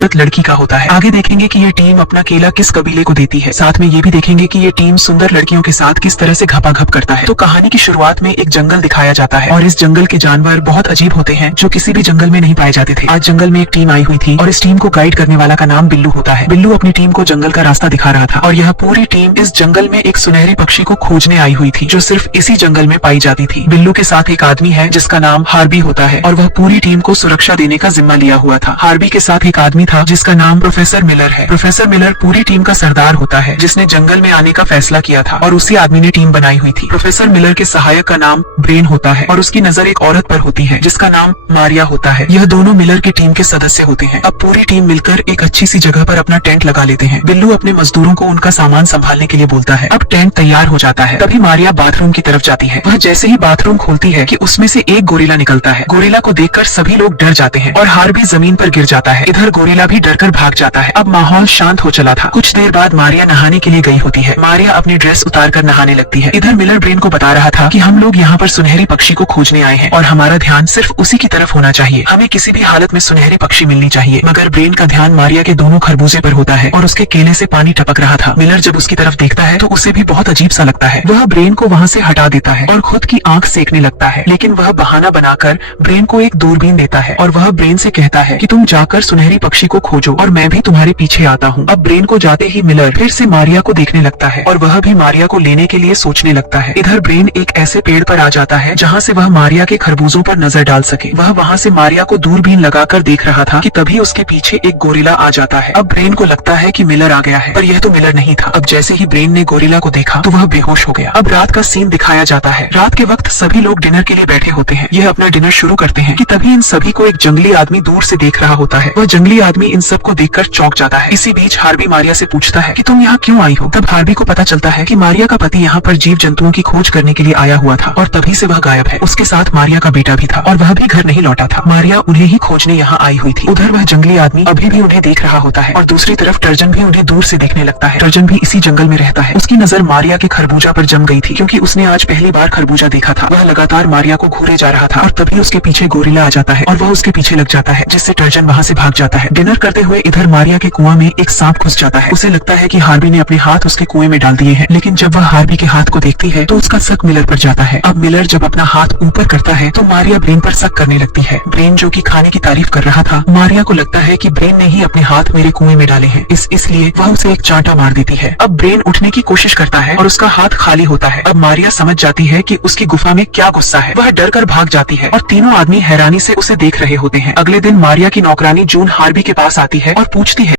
लड़की का होता है। आगे देखेंगे कि ये टीम अपना केला किस कबीले को देती है। साथ में ये भी देखेंगे कि ये टीम सुंदर लड़कियों के साथ किस तरह से घपाघप करता है। तो कहानी की शुरुआत में एक जंगल दिखाया जाता है और इस जंगल के जानवर बहुत अजीब होते हैं जो किसी भी जंगल में नहीं पाए जाते थे। आज जंगल में एक टीम आई हुई थी और इस टीम को गाइड करने वाला का नाम बिल्लू होता है। बिल्लू अपनी टीम को जंगल का रास्ता दिखा रहा था और यह पूरी टीम इस जंगल में एक सुनहरी पक्षी को खोजने आई हुई थी जो सिर्फ इसी जंगल में पाई जाती थी। बिल्लू के साथ एक आदमी है जिसका नाम हार्बी होता है और वह पूरी टीम को सुरक्षा देने का जिम्मा लिया हुआ था। हार्बी के साथ एक आदमी था जिसका नाम प्रोफेसर मिलर है। प्रोफेसर मिलर पूरी टीम का सरदार होता है जिसने जंगल में आने का फैसला किया था और उसी आदमी ने टीम बनाई हुई थी। प्रोफेसर मिलर के सहायक का नाम ब्रेन होता है और उसकी नजर एक औरत पर होती है जिसका नाम मारिया होता है। यह दोनों मिलर की टीम के सदस्य होते हैं। अब पूरी टीम मिलकर एक अच्छी सी जगह पर अपना टेंट लगा लेते हैं। बिल्लू अपने मजदूरों को उनका सामान संभालने के लिए बोलता है। अब टेंट तैयार हो जाता है। तभी मारिया बाथरूम की तरफ जाती है। वह जैसे ही बाथरूम खोलती है कि उसमें से एक गोरिल्ला निकलता है। गोरिल्ला को देखकर सभी लोग डर जाते हैं और हार्बी जमीन पर गिर जाता है। इधर गोरिल्ला भी डरकर भाग जाता है। अब माहौल शांत हो चला था। कुछ देर बाद मारिया नहाने के लिए गई होती है। मारिया अपनी ड्रेस उतारकर नहाने लगती है। इधर मिलर ब्रेन को बता रहा था कि हम लोग यहाँ पर सुनहरी पक्षी को खोजने आए हैं और हमारा ध्यान सिर्फ उसी की तरफ होना चाहिए। हमें किसी भी हालत में सुनहरी पक्षी मिलनी चाहिए। मगर ब्रेन का ध्यान मारिया के दोनों खरबूजे पर होता है और उसके केले से पानी टपक रहा था। मिलर जब उसकी तरफ देखता है तो उसे भी बहुत अजीब सा लगता है। वह ब्रेन को वहाँ से हटा देता है और खुद की आंख सेकने लगता है। लेकिन वह बहाना बनाकर ब्रेन को एक दूरबीन देता है और वह ब्रेन से कहता है कि तुम जाकर सुनहरी पक्षी को खोजो और मैं भी तुम्हारे पीछे आता हूँ। अब ब्रेन को जाते ही मिलर फिर से मारिया को देखने लगता है और वह भी मारिया को लेने के लिए सोचने लगता है। इधर ब्रेन एक ऐसे पेड़ पर आ जाता है जहाँ से वह मारिया के खरबूजों पर नजर डाल सके। वह वहाँ से मारिया को दूरबीन लगाकर देख रहा था कि तभी उसके पीछे एक गोरिल्ला आ जाता है। अब ब्रेन को लगता है कि मिलर आ गया है, पर यह तो मिलर नहीं था। अब जैसे ही ब्रेन ने गोरिल्ला को देखा तो वह बेहोश हो गया। अब रात का सीन दिखाया जाता है। रात के वक्त सभी लोग डिनर के लिए बैठे होते हैं। यह अपना डिनर शुरू करते हैं कि तभी इन सभी को एक जंगली आदमी दूर से देख रहा होता है। वह जंगली आदमी इन सबको देखकर चौंक जाता है। इसी बीच हार्बी मारिया से पूछता है कि तुम यहाँ क्यों आई हो। तब हार्बी को पता चलता है कि मारिया का पति यहाँ पर जीव जंतुओं की खोज करने के लिए आया हुआ था और तभी से वह गायब है। उसके साथ मारिया का बेटा भी था और वह भी घर नहीं लौटा था। मारिया उन्हें ही खोजने यहाँ आई हुई थी। उधर वह जंगली आदमी अभी भी उन्हें देख रहा होता है और दूसरी तरफ टर्जन भी उन्हें दूर से देखने लगता है। टर्जन भी इसी जंगल में रहता है। उसकी नजर मारिया के खरबूजा पर जम गई थी क्योंकि उसने आज पहली बार खरबूजा देखा था। वह लगातार मारिया को घूरे जा रहा था और तभी उसके पीछे गोरिल्ला आ जाता है और वह उसके पीछे लग जाता है जिससे टर्जन वहाँ से भाग जाता है। डिनर करते हुए इधर मारिया के कुआं में एक सांप घुस जाता है। उसे लगता है कि हार्बी ने अपने हाथ उसके कुएं में डाल दिए हैं, लेकिन जब वह हार्बी के हाथ को देखती है तो उसका शक मिलर पर जाता है। अब मिलर जब अपना हाथ ऊपर करता है तो मारिया ब्रेन पर शक करने लगती है। ब्रेन जो कि खाने की तारीफ कर रहा था, मारिया को लगता है कि ब्रेन ने ही अपने हाथ मेरे कुएं में डाले हैं, इसलिए वह उसे एक चांटा मार देती है। अब ब्रेन उठने की कोशिश करता है और उसका हाथ खाली होता है। अब मारिया समझ जाती है कि उसकी गुफा में क्या गुस्सा है। वह डर कर भाग जाती है और तीनों आदमी हैरानी से उसे देख रहे होते हैं। अगले दिन मारिया की नौकरानी जून हार्बी के पास आती है और पूछती है